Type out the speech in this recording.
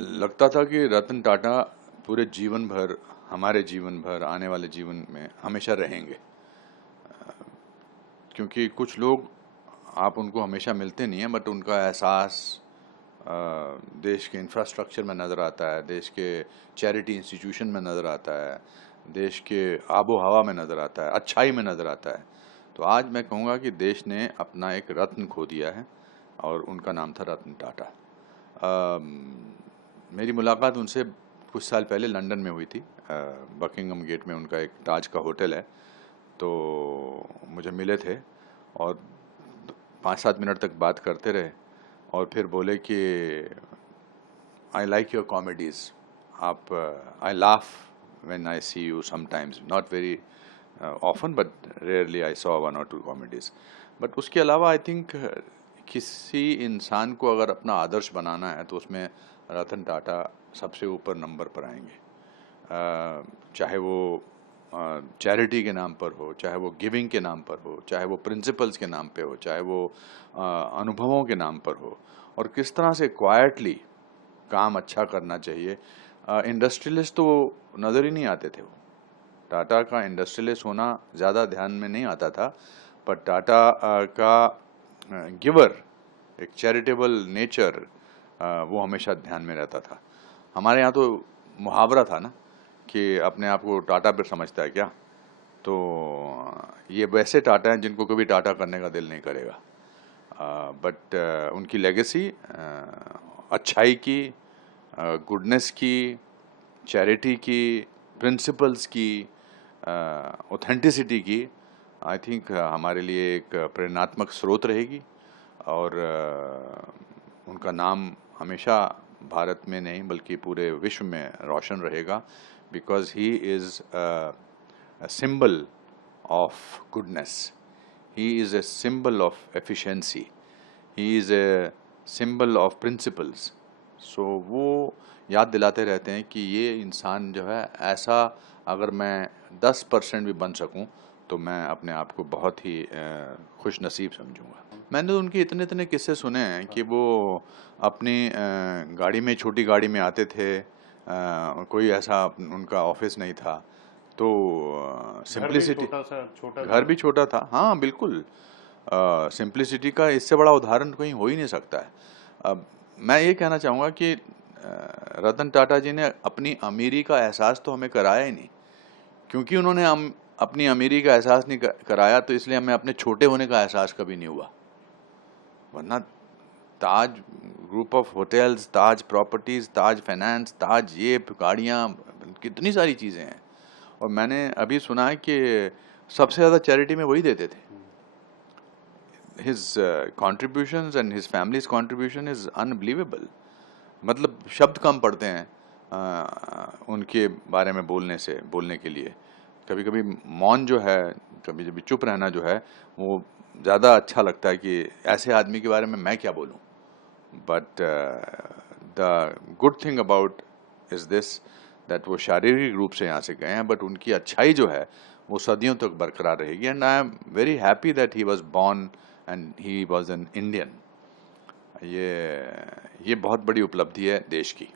लगता था कि रतन टाटा पूरे जीवन भर, हमारे जीवन भर, आने वाले जीवन में हमेशा रहेंगे। क्योंकि कुछ लोग, आप उनको हमेशा मिलते नहीं हैं, बट उनका एहसास देश के इंफ्रास्ट्रक्चर में नज़र आता है, देश के चैरिटी इंस्टीट्यूशन में नज़र आता है, देश के आबो हवा में नज़र आता है, अच्छाई में नज़र आता है। तो आज मैं कहूँगा कि देश ने अपना एक रत्न खो दिया है और उनका नाम था रतन टाटा। मेरी मुलाकात उनसे कुछ साल पहले लंदन में हुई थी। बकिंगम गेट में उनका एक ताज का होटल है, तो मुझे मिले थे और 5-7 मिनट तक बात करते रहे और फिर बोले कि आई लाइक योर कॉमेडीज़, आप I laugh when I see you sometimes, not very often but rarely I saw 1 or 2 comedies. But उसके अलावा आई थिंक किसी इंसान को अगर अपना आदर्श बनाना है तो उसमें रतन टाटा सबसे ऊपर नंबर पर आएंगे। चाहे वो चैरिटी के नाम पर हो, चाहे वो गिविंग के नाम पर हो, चाहे वो प्रिंसिपल्स के नाम पे हो, चाहे वो अनुभवों के नाम पर हो, और किस तरह से क्वाइटली काम अच्छा करना चाहिए। इंडस्ट्रियलिस्ट तो नज़र ही नहीं आते थे। वो टाटा का इंडस्ट्रियलिस्ट होना ज़्यादा ध्यान में नहीं आता था, पर टाटा का गिवर, एक चैरिटेबल नेचर, वो हमेशा ध्यान में रहता था। हमारे यहाँ तो मुहावरा था ना कि अपने आप को टाटा पर समझता है क्या, तो ये वैसे टाटा हैं जिनको कभी टाटा करने का दिल नहीं करेगा। बट उनकी लेगेसी अच्छाई की, गुडनेस की, चैरिटी की, प्रिंसिपल्स की, ऑथेंटिसिटी की, आई थिंक हमारे लिए एक प्रेरणात्मक स्रोत रहेगी। और उनका नाम हमेशा भारत में नहीं बल्कि पूरे विश्व में रोशन रहेगा, because he is a symbol of goodness. He is a symbol of efficiency. He is a symbol of principles. So वो याद दिलाते रहते हैं कि ये इंसान जो है ऐसा, अगर मैं 10% भी बन सकूं तो मैं अपने आप को बहुत ही खुश नसीब समझूंगा। मैंने तो उनके इतने इतने किस्से सुने हैं कि वो अपनी गाड़ी में, छोटी गाड़ी में आते थे, कोई ऐसा उनका ऑफिस नहीं था, तो सिंप्लिसिटी, घर भी छोटा था, हाँ बिल्कुल। सिंप्लिसिटी का इससे बड़ा उदाहरण कहीं हो ही नहीं सकता है। अब मैं ये कहना चाहूँगा कि रतन टाटा जी ने अपनी अमीरी का एहसास तो हमें कराया ही नहीं, क्योंकि उन्होंने अपनी अमीरी का एहसास नहीं कराया, तो इसलिए हमें अपने छोटे होने का एहसास कभी नहीं हुआ। वरना Taj group of hotels, Taj properties, Taj finance, Taj ये गाड़ियाँ, कितनी सारी चीज़ें हैं। और मैंने अभी सुना है कि सबसे ज़्यादा चैरिटी में वही देते थे। His contributions and his families contribution is unbelievable. मतलब शब्द कम पड़ते हैं उनके बारे में बोलने के लिए। कभी कभी मौन जो है, कभी कभी चुप रहना जो है, वो ज़्यादा अच्छा लगता है कि ऐसे आदमी के बारे में मैं क्या बोलूं। But the good thing about is this, that वो शारीरिक रूप से यहाँ से गए हैं, बट उनकी अच्छाई जो है वो सदियों तक बरकरार रहेगी। And I am very happy that he was born and he was an Indian. ये बहुत बड़ी उपलब्धि है देश की।